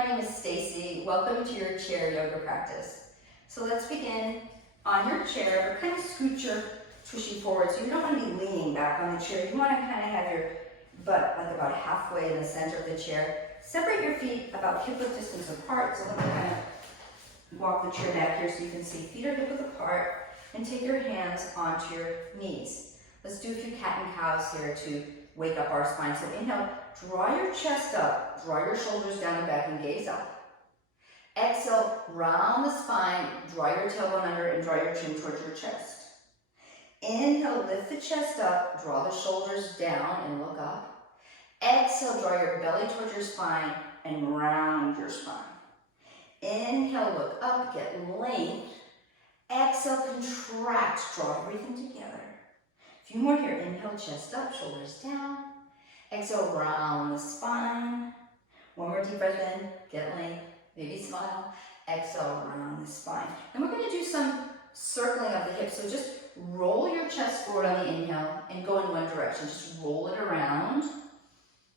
my name is Stacy. Welcome to your chair yoga practice. So let's begin on your chair, but kind of scoot your tushy forward. So you don't want to be leaning back on the chair. You want to kind of have your butt like about halfway in the center of the chair. Separate your feet about hip-width distance apart. So let me kind of walk the chair back here so you can see feet are hip-width apart, and take your hands onto your knees. Let's do a few cat and cows here to wake up our spine. So inhale, draw your chest up, draw your shoulders down and back and gaze up. Exhale, round the spine, draw your tailbone under and draw your chin towards your chest. Inhale, lift the chest up, draw the shoulders down and look up. Exhale, draw your belly towards your spine and round your spine. Inhale, look up, get length. Exhale, contract, draw everything together. A few more here. Inhale, chest up, shoulders down. Exhale, round the spine. One more deep breath in, get length, maybe smile. Exhale, round the spine. And we're going to do some circling of the hips. So just roll your chest forward on the inhale and go in one direction. Just roll it around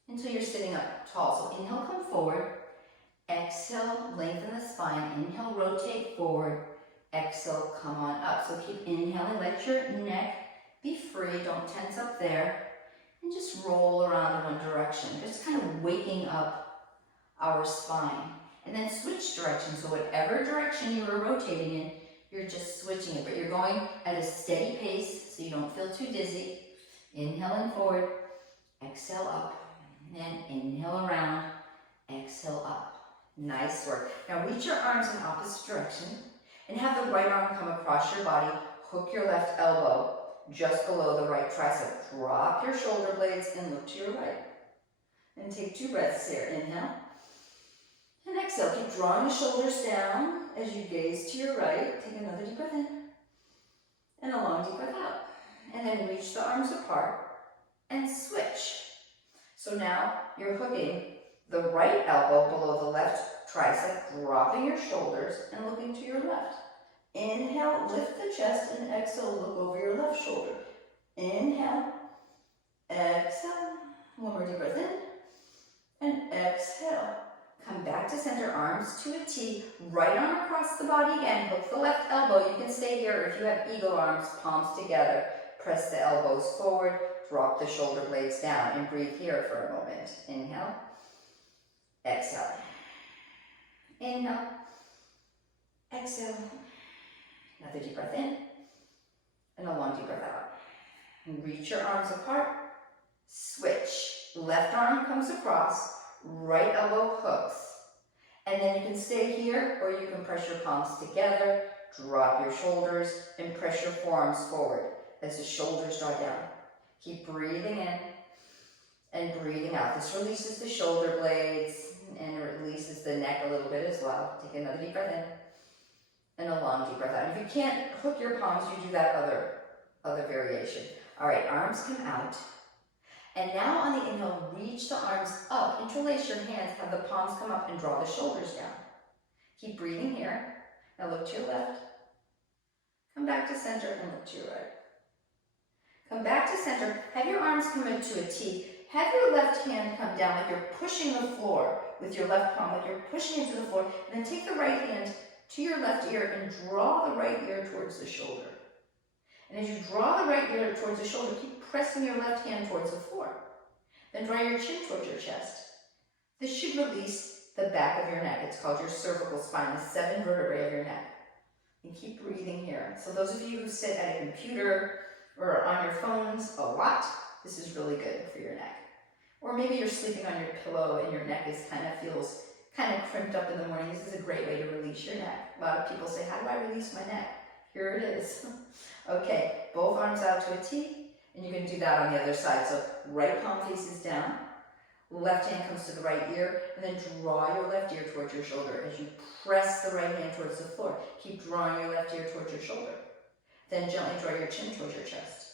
until you're sitting up tall. So inhale, come forward. Exhale, lengthen the spine. Inhale, rotate forward. Exhale, come on up. So keep inhaling, let your neck be free, don't tense up there, and just roll around in one direction, just kind of waking up our spine. And then switch direction, so whatever direction you are rotating in, you're just switching it, but you're going at a steady pace so you don't feel too dizzy. Inhale in forward, exhale up, and inhale around, exhale up. Nice work. Now reach your arms in opposite direction and have the right arm come across your body, hook your left elbow just below the right tricep. Drop your shoulder blades and look to your right. And take 2 breaths here. Inhale. And exhale. Keep drawing the shoulders down as you gaze to your right. Take another deep breath in. And a long deep breath out. And then reach the arms apart and switch. So now you're hooking the right elbow below the left tricep, dropping your shoulders and looking to your left. Inhale, lift the chest, and exhale, look over your left shoulder. Inhale, exhale, one more deep breath in, and exhale. Come back to center, arms to a T, right arm across the body again, hook the left elbow. You can stay here, or if you have eagle arms, palms together, press the elbows forward, drop the shoulder blades down, and breathe here for a moment. Inhale, exhale, inhale, exhale. Another deep breath in, and a long deep breath out. And reach your arms apart, switch. Left arm comes across, right elbow hooks. And then you can stay here, or you can press your palms together, drop your shoulders, and press your forearms forward as the shoulders draw down. Keep breathing in and breathing out. This releases the shoulder blades, and it releases the neck a little bit as well. Take another deep breath in. And a long deep breath out. If you can't hook your palms, you do that other variation. All right, arms come out. And now on the inhale, reach the arms up, interlace your hands, have the palms come up and draw the shoulders down. Keep breathing here. Now look to your left. Come back to center and look to your right. Come back to center, have your arms come into a T. Have your left hand come down like you're pushing the floor with your left palm, like you're pushing into the floor. And then take the right hand to your left ear and draw the right ear towards the shoulder. And as you draw the right ear towards the shoulder, keep pressing your left hand towards the floor. Then draw your chin towards your chest. This should release the back of your neck. It's called your cervical spine, the 7 vertebrae of your neck. And keep breathing here. So those of you who sit at a computer or on your phones a lot, this is really good for your neck. Or maybe you're sleeping on your pillow and your neck feels kind of crimped up in the morning. This is a great way to release your neck. A lot of people say, how do I release my neck? Here it is. Okay, both arms out to a T, and you can do that on the other side. So right palm faces down, left hand comes to the right ear, and then draw your left ear towards your shoulder as you press the right hand towards the floor. Keep drawing your left ear towards your shoulder. Then gently draw your chin towards your chest.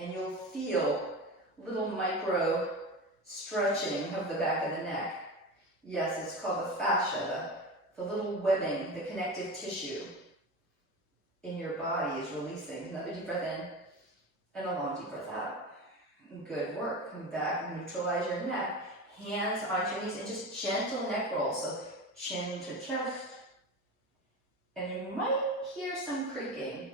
And you'll feel little micro stretching of the back of the neck. Yes, it's called the fascia, the little webbing, the connective tissue in your body is releasing. Another deep breath in and a long deep breath out. Good work. Come back and neutralize your neck. Hands onto your knees and just gentle neck roll. So chin to chest. And you might hear some creaking,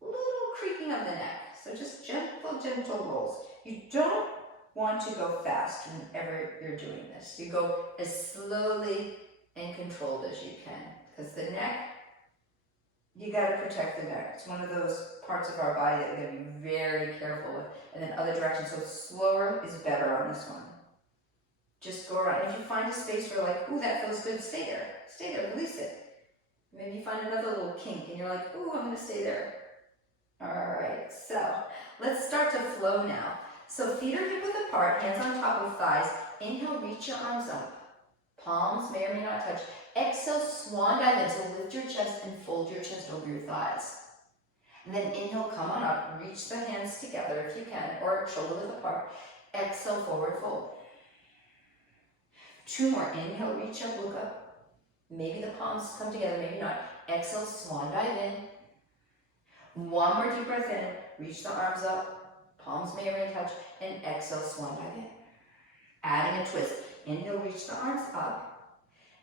little creaking of the neck. So just gentle, gentle rolls. You don't want to go fast whenever you're doing this. You go as slowly and controlled as you can, because the neck, you got to protect the neck. It's one of those parts of our body that we got to be very careful with. And then other directions, so slower is better on this one. Just go around. If you find a space where like, ooh, that feels good, stay there, release it. Maybe you find another little kink and you're like, ooh, I'm gonna stay there. All right, so let's start to flow now. So feet are hip width apart, hands on top of thighs. Inhale, reach your arms up. Palms may or may not touch. Exhale, swan dive in, so lift your chest and fold your chest over your thighs. And then inhale, come on up, reach the hands together if you can, or shoulder width apart. Exhale, forward fold. 2 more, inhale, reach up, look up. Maybe the palms come together, maybe not. Exhale, swan dive in. 1 more deep breath in, reach the arms up, palms may or may touch, and exhale, swan dive in. Adding a twist, inhale, reach the arms up.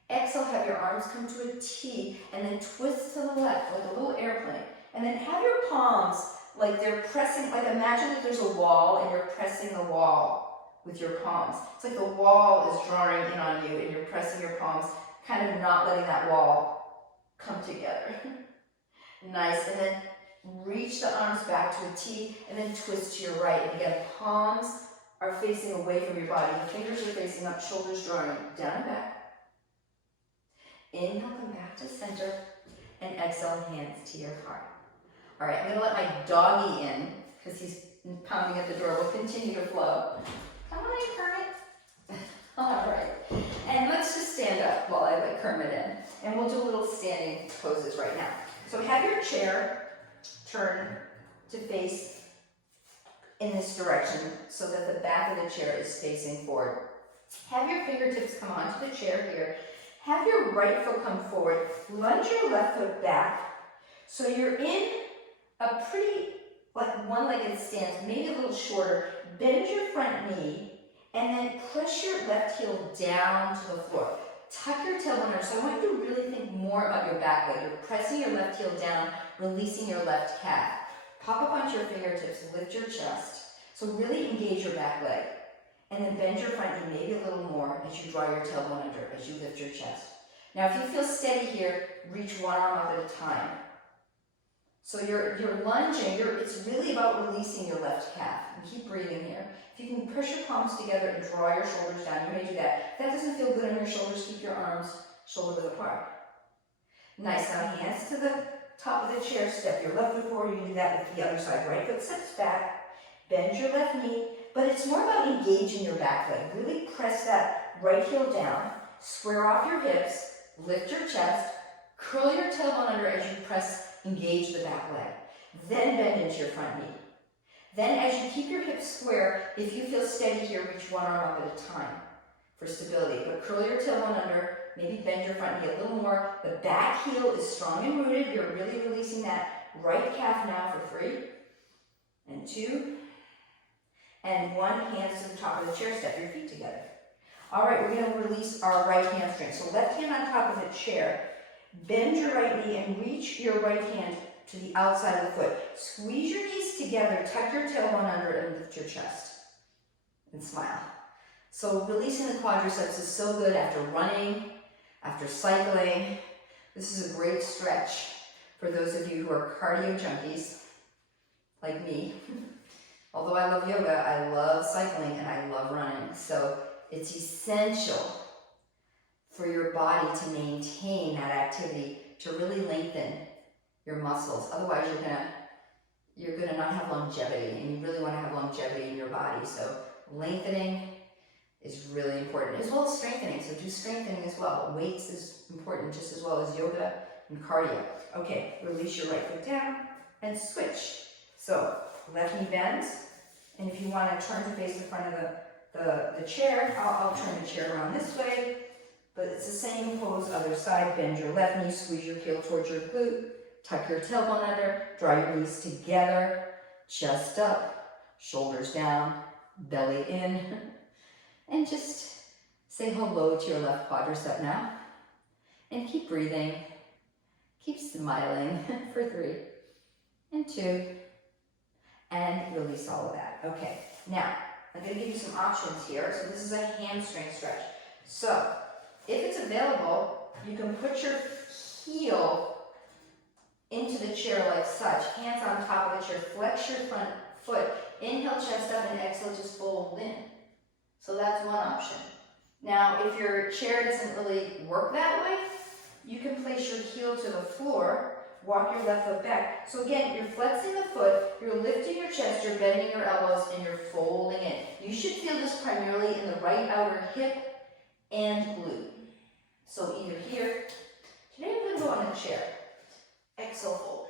Exhale, have your arms come to a T, and then twist to the left like a little airplane. And then have your palms like they're pressing, like imagine that there's a wall and you're pressing the wall with your palms. It's like the wall is drawing in on you and you're pressing your palms, kind of not letting that wall come together. Nice, and then reach the arms back to a T and then twist to your right. And again, palms are facing away from your body. The fingers are facing up, shoulders drawing down and back. Inhale, come back to center, and exhale, hands to your heart. All right, I'm gonna let my doggy in because he's pounding at the door. We'll continue to flow. Come on, Kermit. All right, and let's just stand up while I let Kermit in. And we'll do little standing poses right now. So have your chair turn to face in this direction so that the back of the chair is facing forward. Have your fingertips come onto the chair here. Have your right foot come forward. Lunge your left foot back. So you're in a pretty, like one-legged stance, maybe a little shorter. Bend your front knee and then press your left heel down to the floor. Tuck your tailbone under. So I want you to really think more about your back leg. You're pressing your left heel down, releasing your left calf. Pop up onto your fingertips, lift your chest. So really engage your back leg. And then bend your front knee maybe a little more as you draw your tailbone under, as you lift your chest. Now if you feel steady here, reach one arm up at a time. So you're lunging, it's really about releasing your left calf. And keep breathing here. If you can push your palms together and draw your shoulders down, you may do that. If that doesn't feel good on your shoulders, keep your arms shoulder width apart. Nice, now hands to the top of the chair, step your left foot forward. You can do that with the other side. Right foot steps back, bend your left knee, but it's more about engaging your back leg. Really press that right heel down, square off your hips, lift your chest, curl your tailbone under as you engage the back leg. Then bend into your front knee. Then as you keep your hips square, if you feel steady here, reach one arm up at a time for stability. But curl your tailbone under, maybe bend your front knee a little more. The back heel is strong and rooted. You're really releasing that right calf now for 3, and 2, and 1. Hands to the top of the chair, step your feet together. All right, we're gonna release our right hamstring. So left hand on top of the chair, bend your right knee and reach your right hand to the outside of the foot. Squeeze your knees together, tuck your tailbone under and lift your chest. And smile. So releasing the quadriceps is so good after running, after cycling. This is a great stretch for those of you who are cardio junkies, like me. Although I love yoga, I love cycling and I love running. So it's essential for your body to maintain that activity, to really lengthen your muscles. Otherwise, you're gonna not have longevity, and you really want to have longevity in your body. So lengthening is really important, as well as strengthening. So do strengthening as well. Weights is important just as well as yoga and cardio. Okay, release your right foot down and switch. So left knee bends, and if you want to turn to face the front of the chair, I'll turn the chair around this way. But it's the same pose, other side. Bend your left knee, squeeze your heel towards your glute, tuck your tailbone under, draw your knees together, chest up, shoulders down, belly in, and just say hello to your left quadricep now. And keep breathing. Keep smiling for 3 and 2. And release all of that. Okay, now I'm going to give you some options here. So this is a hamstring stretch. So if it's available, you can put your heel into the chair like such. Hands on top of the chair. Flex your front foot. Inhale, chest up, and exhale, just fold in. So that's one option. Now, if your chair doesn't really work that way, you can place your heel to the floor. Walk your left foot back. So again, you're flexing the foot, you're lifting your chest, you're bending your elbows, and you're folding in. You should feel this primarily in the right outer hip and glute. So either here, today I'm going to go on the chair. Exhale, fold.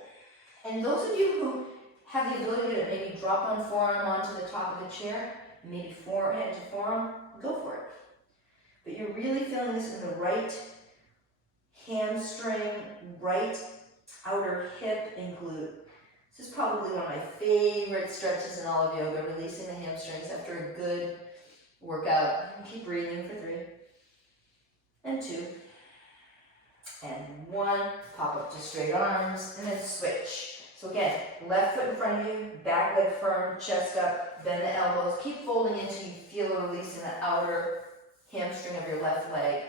And those of you who have the ability to maybe drop one forearm onto the top of the chair, maybe forehead to forearm, go for it. But you're really feeling this in the right hamstring, right outer hip and glute. This is probably one of my favorite stretches in all of yoga, releasing the hamstrings after a good workout. And keep breathing for 3 and 2 and 1. Pop up to straight arms and then switch. So again, left foot in front of you, back leg firm, chest up, bend the elbows. Keep folding until you feel a release in the outer hamstring of your left leg.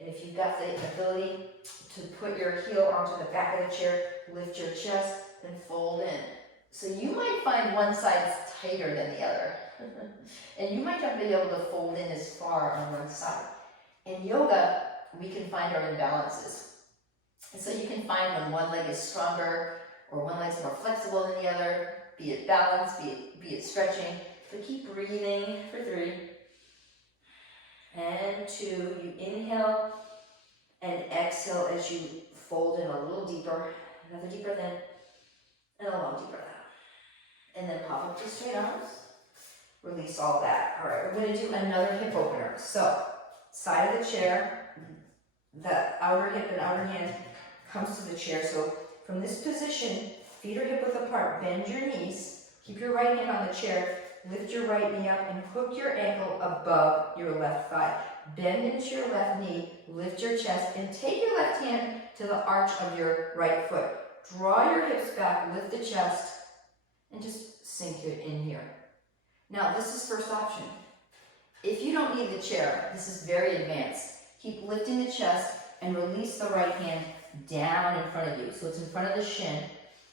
And if you've got the ability to put your heel onto the back of the chair, lift your chest, then fold in. So you might find one side's tighter than the other. And you might not be able to fold in as far on one side. In yoga, we can find our imbalances. And so you can find when one leg is stronger or one leg's more flexible than the other, be it balance, be it stretching. So keep breathing for 3 and 2. You inhale and exhale as you fold in a little deeper, another deep breath in, and a long deep breath out. And then pop up to straight arms. Release all that. All right, we're going to do another hip opener. So, side of the chair, the outer hip and outer hand comes to the chair. So, from this position, feet are hip width apart. Bend your knees. Keep your right hand on the chair. Lift your right knee up and hook your ankle above your left thigh. Bend into your left knee, lift your chest, and take your left hand to the arch of your right foot. Draw your hips back, lift the chest, and just sink it in here. Now, this is first option. If you don't need the chair, this is very advanced. Keep lifting the chest and release the right hand down in front of you. So it's in front of the shin.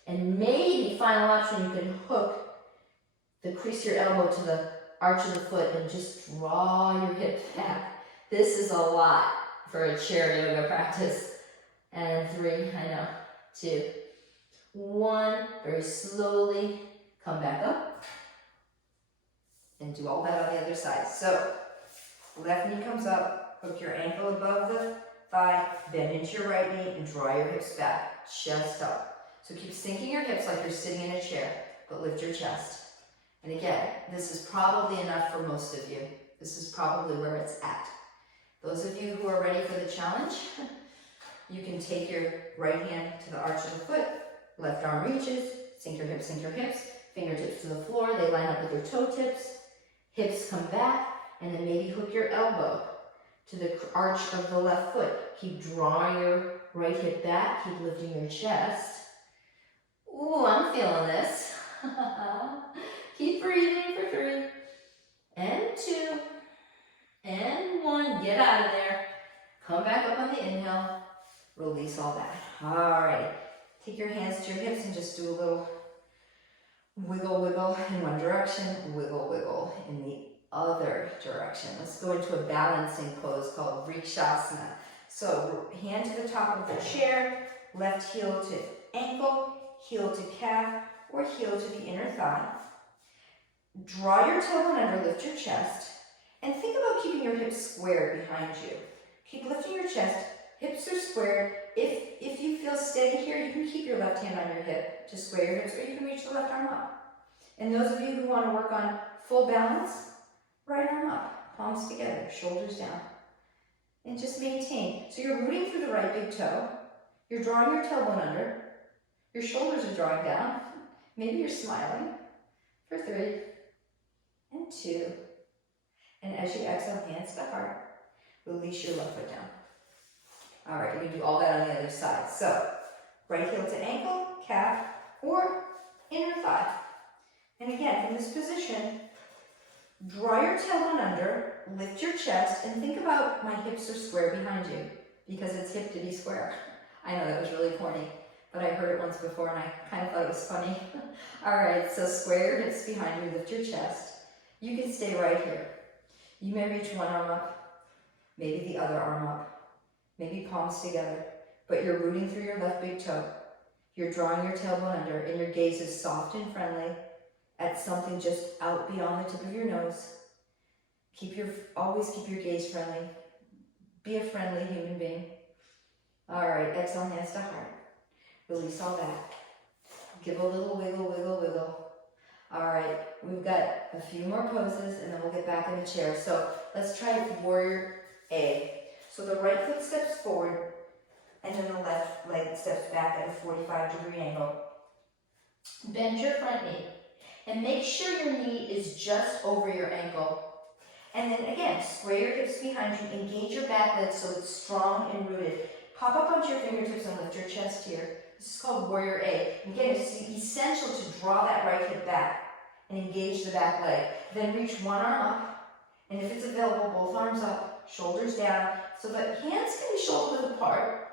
And maybe, final option, you can hook the crease your elbow to the arch of the foot and just draw your hips back. This is a lot for a chair yoga practice. And 3, I know, 2, 1, very slowly come back up and do all that on the other side. So left knee comes up, hook your ankle above the thigh, bend into your right knee and draw your hips back, chest up. So keep sinking your hips like you're sitting in a chair, but lift your chest. And again, this is probably enough for most of you. This is probably where it's at. Those of you who are ready for the challenge, you can take your right hand to the arch of the foot, left arm reaches, sink your hips, fingertips to the floor, they line up with your toe tips, hips come back, and then maybe hook your elbow to the arch of the left foot. Keep drawing your right hip back, keep lifting your chest. Ooh, I'm feeling this. Keep breathing for 3 and 2 and 1. Get out of there. Come back up on the inhale. Release all that. All right. Take your hands to your hips and just do a little wiggle, wiggle in one direction, wiggle, wiggle in the other direction. Let's go into a balancing pose called Vrikshasana. So hand to the top of the chair, left heel to ankle, heel to calf, or heel to the inner thigh. Draw your tailbone under, lift your chest, and think about keeping your hips squared behind you. Keep lifting your chest, hips are squared. If you feel steady here, you can keep your left hand on your hip to square your hips, or you can reach the left arm up. And those of you who want to work on full balance, right arm up, palms together, shoulders down. And just maintain. So you're rooting through the right big toe, you're drawing your tailbone under, your shoulders are drawing down, maybe you're smiling, for 3 and 2. And as you exhale, hands to heart, release your left foot down. All right, you can do all that on the other side. So, right heel to ankle, calf, or inner thigh. And again, from this position, draw your tailbone under, lift your chest, and think about my hips are square behind you, because it's hip to be square. I know that was really corny, but I heard it once before and I kind of thought it was funny. All right, so square your hips behind you, lift your chest. You can stay right here. You may reach one arm up, maybe the other arm up, maybe palms together, but you're rooting through your left big toe. You're drawing your tailbone under, and your gaze is soft and friendly at something just out beyond the tip of your nose. Always keep your gaze friendly. Be a friendly human being. All right, exhale, hands to heart. Release all that. Give a little wiggle, wiggle, wiggle. All right, we've got a few more poses and then we'll get back in the chair. So let's try Warrior A. So the right foot steps forward and then the left leg steps back at a 45-degree angle. Bend your front knee and make sure your knee is just over your ankle. And then again, square your hips behind you, engage your back leg so it's strong and rooted. Pop up onto your fingertips and lift your chest here. This is called Warrior A. Again, it's essential to draw that right hip back and engage the back leg. Then reach one arm up, and if it's available, both arms up, shoulders down, so that hands can be shoulder width apart.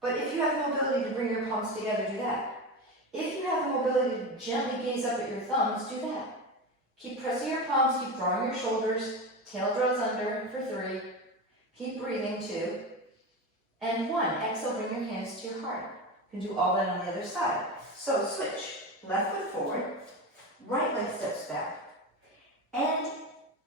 But if you have the mobility to bring your palms together, do that. If you have the mobility to gently gaze up at your thumbs, do that. Keep pressing your palms, keep drawing your shoulders, tail draws under for 3. Keep breathing, 2. And 1. Exhale, bring your hands to your heart. You can do all that on the other side. So switch. Left foot forward, right leg steps back. And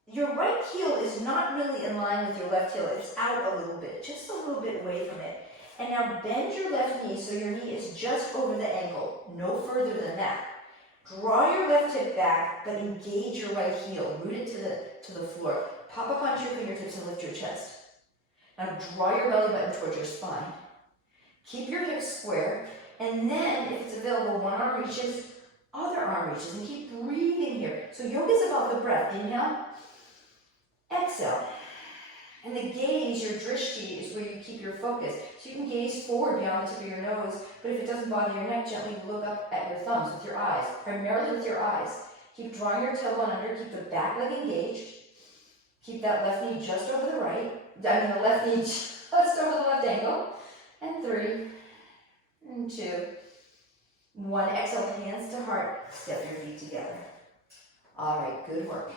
your right heel is not really in line with your left heel. It's out a little bit, just a little bit away from it. And now bend your left knee so your knee is just over the ankle, no further than that. Draw your left hip back, but engage your right heel, root it to the floor. Pop up onto your fingertips and lift your chest. Now draw your belly button towards your spine. Keep your hips square, and then if it's available, one arm reaches, other arm reaches, and keep breathing here. So yoga is about the breath. Inhale, exhale. And the gaze, your drishti, is where you keep your focus. So you can gaze forward beyond the tip of your nose, but if it doesn't bother your neck, gently look up at your thumbs with your eyes, primarily with your eyes. Keep drawing your tailbone under, keep the back leg engaged. Keep that left knee just over the the left knee just over the left ankle. And 3, and 2, 1. Exhale, hands to heart, step your feet together. All right, good work.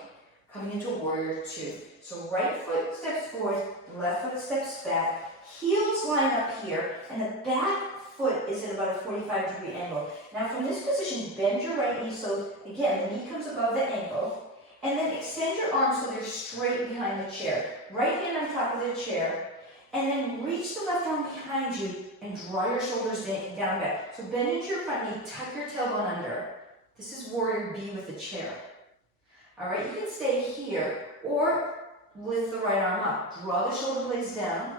Coming into Warrior 2. So right foot steps forward, left foot steps back, heels line up here, and the back foot is at about a 45-degree angle. Now from this position, bend your right knee so, again, the knee comes above the ankle, and then extend your arms so they're straight behind the chair. Right hand on top of the chair, and then reach the left arm behind you and draw your shoulders down back. So bend into your front knee, tuck your tailbone under. This is Warrior B with the chair. All right, you can stay here or lift the right arm up. Draw the shoulder blades down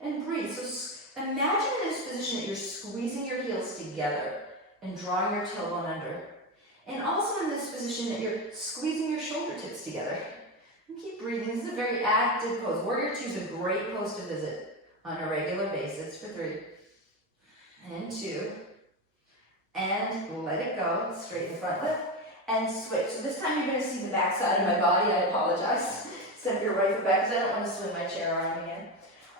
and breathe. So imagine in this position that you're squeezing your heels together and drawing your tailbone under. And also in this position that you're squeezing your shoulder tips together. And keep breathing. This is a very active pose. Warrior 2 is a great pose to visit on a regular basis for 3. And 2. And let it go. Straighten the front lift. And switch. So this time you're going to see the back side of my body. I apologize. Step your right foot back because I don't want to swing my chair around again.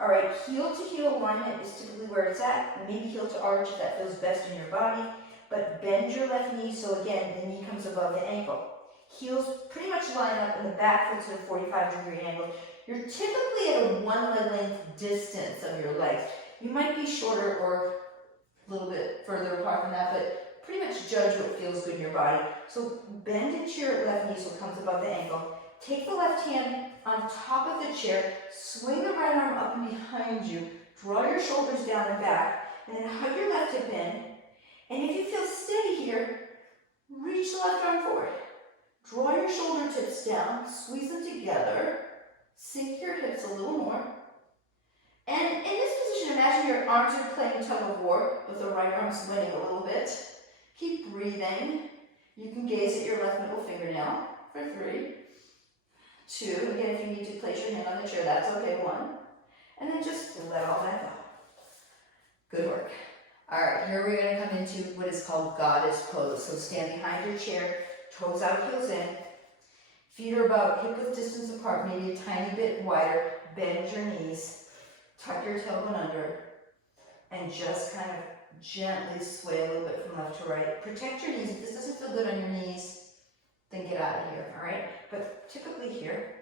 All right, heel to heel alignment is typically where it's at. Maybe heel to arch if that feels best in your body. But bend your left knee so again the knee comes above the ankle. Heels pretty much line up and the back foot's at a 45-degree angle. You're typically at a 1 leg length distance of your legs. You might be shorter or a little bit further apart from that, but pretty much judge what feels good in your body. So bend into your left knee so it comes above the ankle. Take the left hand on top of the chair, swing the right arm up and behind you, draw your shoulders down and back, and then hug your left hip in. And if you feel steady here, reach the left arm forward. Draw your shoulder tips down, squeeze them together, sink your hips a little more. And in this position, imagine your arms are playing tug of war with the right arm swinging a little bit. Keep breathing. You can gaze at your left middle fingernail for 3, 2. Again, if you need to place your hand on the chair, that's okay. 1. And then just let all that go. Good work. All right, here we're gonna come into what is called goddess pose. So stand behind your chair, toes out, heels in. Feet are about hip-width distance apart, maybe a tiny bit wider. Bend your knees, tuck your tailbone under, and just kind of gently sway a little bit from left to right. Protect your knees. If this doesn't feel good on your knees, then get out of here, all right? But typically here,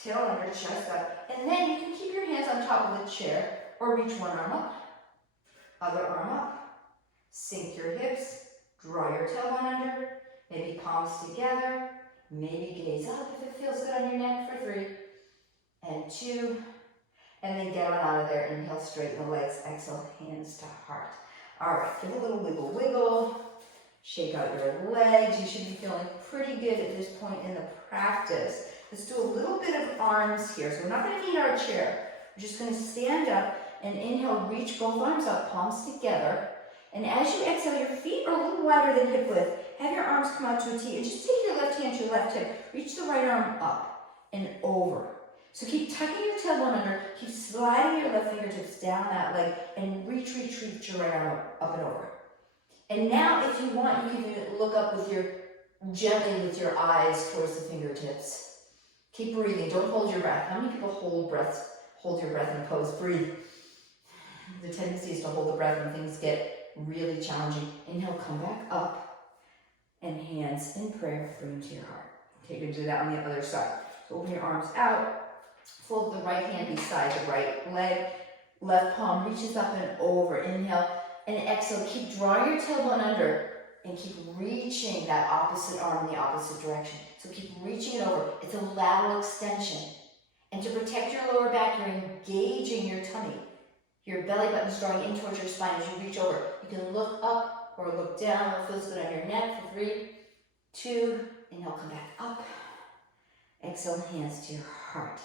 tail under, chest up, and then you can keep your hands on top of the chair or reach one arm up, other arm up, sink your hips, draw your tailbone under, maybe palms together, maybe gaze up if it feels good on your neck for 3 and 2, and then get on out of there. Inhale, straighten the legs, exhale, hands to heart. All right, give a little wiggle, wiggle. Shake out your legs. You should be feeling pretty good at this point in the practice. Let's do a little bit of arms here. So we're not going to need our chair. We're just going to stand up and inhale, reach both arms up, palms together. And as you exhale, your feet are a little wider than hip width. Have your arms come out to a T and just take your left hand to your left hip. Reach the right arm up and over. So keep tucking your tailbone under, keep sliding your left fingertips down that leg, and reach your right arm up and over. And now, if you want, you can look up gently with your eyes towards the fingertips. Keep breathing, don't hold your breath. How many people hold your breath in a pose? Breathe. The tendency is to hold the breath when things get really challenging. Inhale, come back up, and hands in prayer, bring to your heart. Okay, you're gonna do that on the other side. So open your arms out. Fold the right hand beside the right leg. Left palm reaches up and over. Inhale and exhale. Keep drawing your tailbone under and keep reaching that opposite arm in the opposite direction. So keep reaching it over. It's a lateral extension. And to protect your lower back, you're engaging your tummy. Your belly button's drawing in towards your spine as you reach over. You can look up or look down. What feels good on your neck for 3, 2. Inhale, come back up. Exhale, hands to your heart.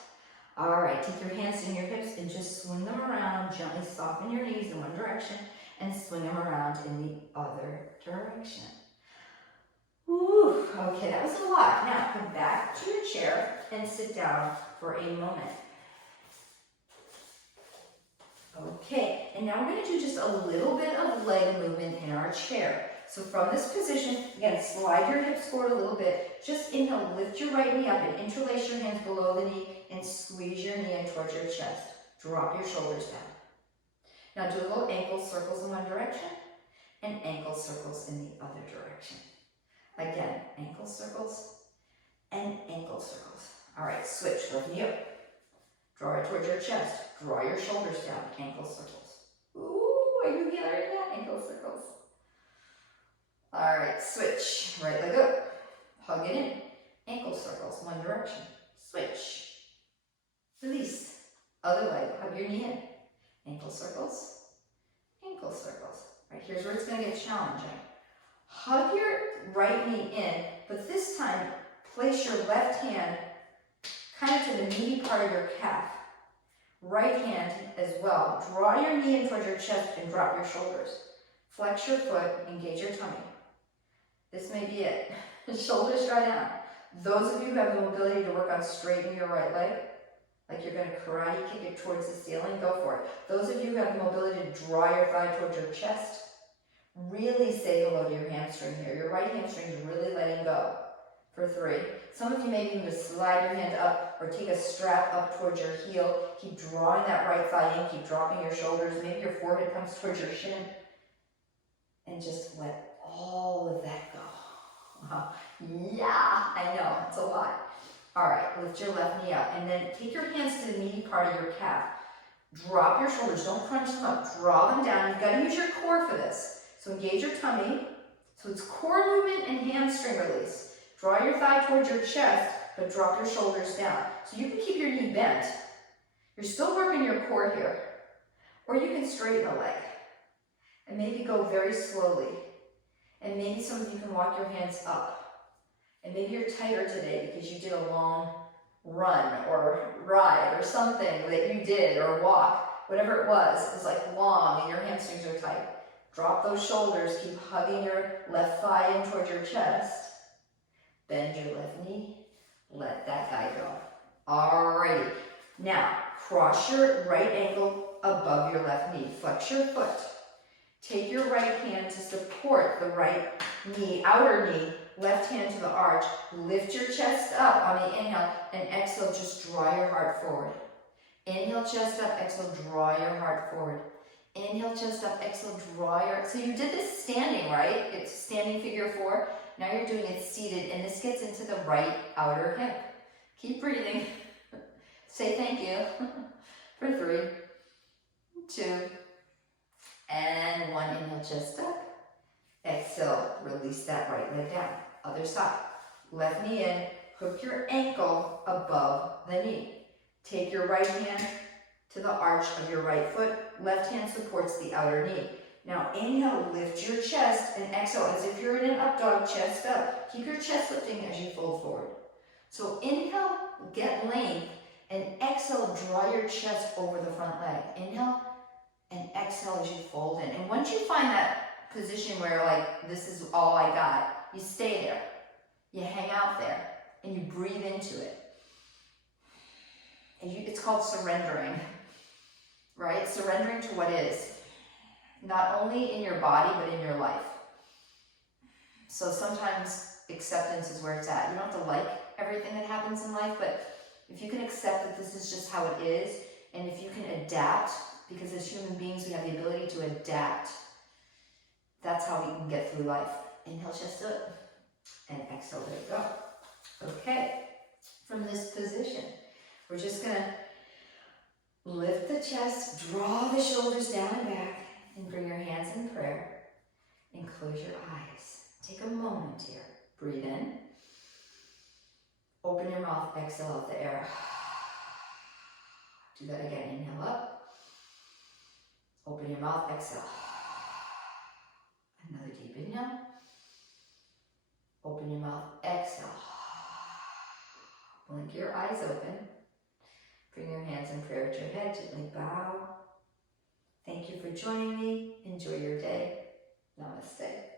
All right, take your hands in your hips and just swing them around. Gently soften your knees in one direction and swing them around in the other direction. Woo, okay, that was a lot. Now come back to your chair and sit down for a moment. Okay, and now we're going to do just a little bit of leg movement in our chair. So from this position, again, slide your hips forward a little bit. Just inhale, lift your right knee up and interlace your hands below the knee and squeeze your knee in towards your chest. Drop your shoulders down. Now do a little ankle circles in one direction and ankle circles in the other direction. Again, ankle circles and ankle circles. All right, switch, left knee up. Draw it towards your chest. Draw your shoulders down, ankle circles. Ooh, are you hearing that? Ankle circles. All right, switch, right leg up, hug it in, ankle circles, one direction, switch, release, other leg, hug your knee in, ankle circles, ankle circles. All right, here's where it's gonna get challenging. Hug your right knee in, but this time, place your left hand kind of to the meaty part of your calf. Right hand as well. Draw your knee in towards your chest and drop your shoulders. Flex your foot, engage your tummy. This may be it. Shoulders dry down. Those of you who have the mobility to work on straightening your right leg, like you're going to karate kick it towards the ceiling, go for it. Those of you who have the mobility to draw your thigh towards your chest, really say hello to your hamstring here. Your right hamstring is really letting go for 3. Some of you may need to slide your hand up or take a strap up towards your heel. Keep drawing that right thigh in. Keep dropping your shoulders. Maybe your forehead comes towards your shin. And just let all of that go. Wow. Yeah, I know, it's a lot. All right, lift your left knee up and then take your hands to the meaty part of your calf. Drop your shoulders, don't crunch them up, draw them down. You've got to use your core for this. So engage your tummy. So it's core movement and hamstring release. Draw your thigh towards your chest, but drop your shoulders down. So you can keep your knee bent. You're still working your core here. Or you can straighten the leg. And maybe go very slowly. And maybe some of you can walk your hands up. And maybe you're tighter today because you did a long run or ride or something that you did or walk. Whatever it was like long and your hamstrings are tight. Drop those shoulders. Keep hugging your left thigh in towards your chest. Bend your left knee. Let that guy go. Alrighty. Now, cross your right ankle above your left knee. Flex your foot. Take your right hand to support the right knee, outer knee, left hand to the arch. Lift your chest up on the inhale, and exhale, just draw your heart forward. Inhale, chest up, exhale, draw your heart forward. Inhale, chest up, exhale, draw your, so you did this standing, right? It's standing figure 4. Now you're doing it seated, and this gets into the right outer hip. Keep breathing. Say thank you for 3, 2, and 1. Inhale, chest up. Exhale, release that right leg down. Other side. Left knee in, hook your ankle above the knee. Take your right hand to the arch of your right foot. Left hand supports the outer knee. Now inhale, lift your chest, and exhale as if you're in an up dog, chest up. Keep your chest lifting as you fold forward. So inhale, get length, and exhale, draw your chest over the front leg. Inhale, and exhale as you fold in. And once you find that position where like, this is all I got, you stay there. You hang out there, and you breathe into it. And it's called surrendering, right? Surrendering to what is. Not only in your body, but in your life. So sometimes acceptance is where it's at. You don't have to like everything that happens in life, but if you can accept that this is just how it is, and if you can adapt, because as human beings we have the ability to adapt, that's how we can get through life. Inhale, chest up, and exhale, let it go. Okay, from this position, we're just gonna lift the chest, draw the shoulders down and back, and bring your hands in prayer, and close your eyes. Take a moment here. Breathe in. Open your mouth, exhale out the air. Do that again. Inhale up. Open your mouth, exhale. Another deep inhale. Open your mouth, exhale. Blink your eyes open. Bring your hands in prayer to your head. Gently bow. Thank you for joining me. Enjoy your day. Namaste.